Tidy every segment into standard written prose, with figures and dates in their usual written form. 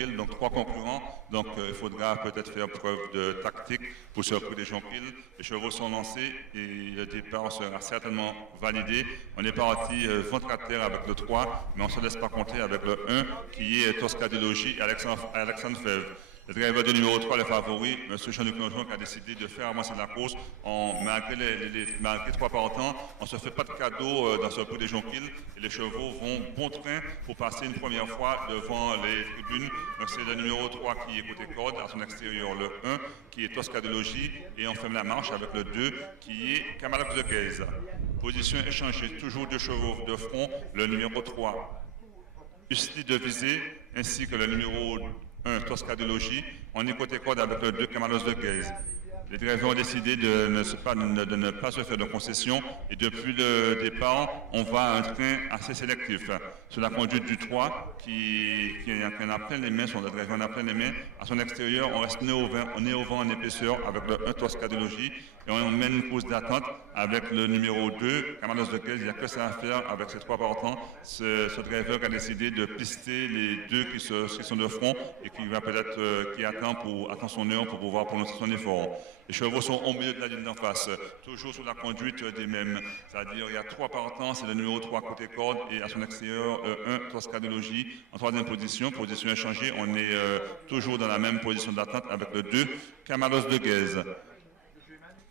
jonquils, donc 3 concurrents. Donc il faudra peut-être faire preuve de tactique pour ce prix des jonquils. Les chevaux sont lancés et le départ sera certainement validé. On est parti ventre à terre avec le 3, mais on ne se laisse pas compter avec le 1 qui est Toscadélogie et Alexandre Fèvre. Le driver de numéro 3, le favori, M. Jean-Luc Nonjon, qui a décidé de faire avancer la course malgré 3 partants. On ne se fait pas de cadeau dans ce prix des jonquils et les chevaux vont bon train pour passer une première fois devant les tribunes. Donc c'est le numéro 3 qui est côté corde, à son extérieur le 1 qui est Toscadélogie et on ferme la marche avec le 2 qui est Camalox de Guèze. Position échangée, toujours 2 chevaux de front, le numéro 3 Usli de Visée ainsi que le numéro 1 Toscadélogie. On est côté corde avec le 2 Camalos de Guèze. Les drivers ont décidé de ne pas se faire de concession et depuis le départ, on va à un train assez sélectif. Sur la conduite du 3 qui en a plein les mains, son driver en a plein les mains. À son extérieur, on reste nez au vent en épaisseur avec le 1 Toscadélogie et on mène une course d'attente avec le numéro 2 Camalos de Guèze. Il n'y a que ça à faire avec ces 3 partants. Ce driver a décidé de pister les 2 qui sont de front et qui va peut-être qui attend son heure pour pouvoir prononcer son effort. Les chevaux sont au milieu de la ligne d'en face, toujours sous la conduite des mêmes. C'est-à-dire il y a 3 partants, c'est le numéro 3 côté corde et à son extérieur 1 Toscadélogie. En 3e position échangée, on est toujours dans la même position d'attente avec le 2 Camalos de Guèze.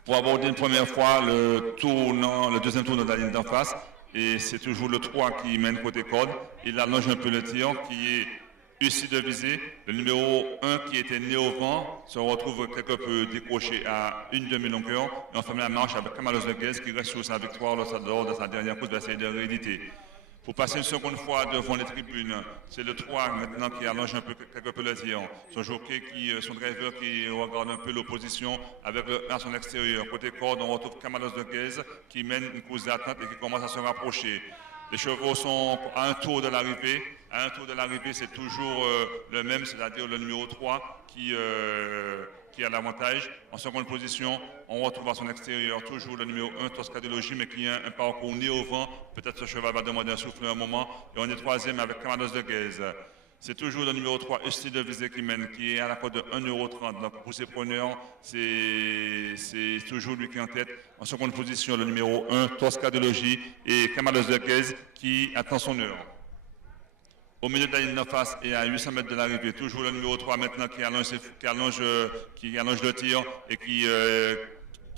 Pour aborder une première fois le 2e tournant de la ligne d'en face, et c'est toujours le 3 qui mène côté corde. Il allonge un peu le tir qui est Usli de Visée, le numéro 1 qui était né au vent se retrouve quelque peu décroché à une demi-longueur et on ferme la marche avec Camalos de Guèze qui reste sur sa victoire lors de sa dernière course, va essayer de rééditer. Pour passer une seconde fois devant les tribunes, c'est le 3 maintenant qui allonge quelque peu le tir. Son driver qui regarde un peu l'opposition avec le 1 à son extérieur. Côté corde, on retrouve Camalos de Guèze qui mène une course d'attente et qui commence à se rapprocher. Les chevaux sont à un tour de l'arrivée. À un tour de l'arrivée, c'est toujours le même, c'est-à-dire le numéro 3 qui a l'avantage. En seconde position, on retrouve à son extérieur toujours le numéro 1 Toscadélogie, mais qui a un parcours né au vent. Peut-être ce cheval va demander un souffle un moment. Et on est 3e avec Camalos de Guèze. C'est toujours le numéro 3, Usli de Visée qui mène, qui est à la cote de 1,30 €. Donc pour ses preneurs, c'est toujours lui qui est en tête. En seconde position, le numéro 1, Toscadélogie, et Camalos de Guèze qui attend son heure. Au milieu de la ligne d'en face et à 800 mètres de l'arrivée, toujours le numéro 3 maintenant qui allonge le tir et qui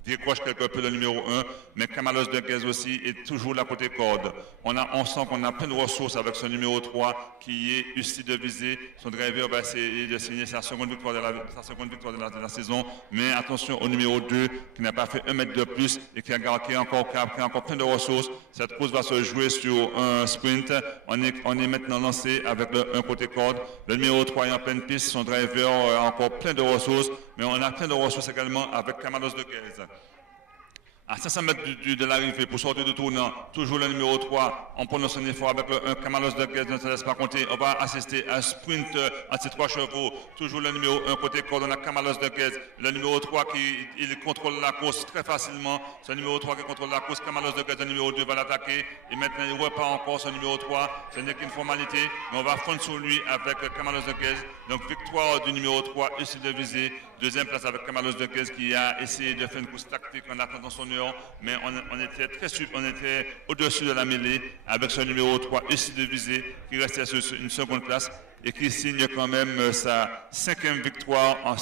décroche quelque peu le numéro 1, mais Camalos de Guèze aussi est toujours là côté corde. On sent qu'on a plein de ressources avec ce numéro 3 qui est Usli de Visée. Son driver va essayer de signer sa seconde victoire de la saison, mais attention au numéro 2 qui n'a pas fait 1 mètre de plus et qui a encore plein de ressources. Cette course va se jouer sur un sprint. On est maintenant lancé avec le 1 côté corde. Le numéro 3 est en pleine piste, son driver a encore plein de ressources, mais on a plein de ressources également avec Camalos de Guèze. À 500 mètres de l'arrivée, pour sortir du tournant, toujours le numéro 3, on prononce un effort avec le 1 Camalos de Guèze, ne se laisse pas compter. On va assister à un sprint entre ces 3 chevaux. Toujours le numéro 1 côté corde, on a Camalos de Guèze. Le numéro 3 il contrôle la course très facilement. C'est le numéro 3 qui contrôle la course. Camalos de Guèze, le numéro 2 va l'attaquer. Et maintenant, il repart encore ce numéro 3. Ce n'est qu'une formalité, mais on va fondre sur lui avec Camalos de Guèze. Donc victoire du numéro 3, Usli de Visée. 2e place avec Camalos de Guèze qui a essayé de faire une course tactique en attendant son heure, mais on était au-dessus de la mêlée avec ce numéro 3, Usli de Visée, qui restait sur une seconde place et qui signe quand même sa 5e victoire en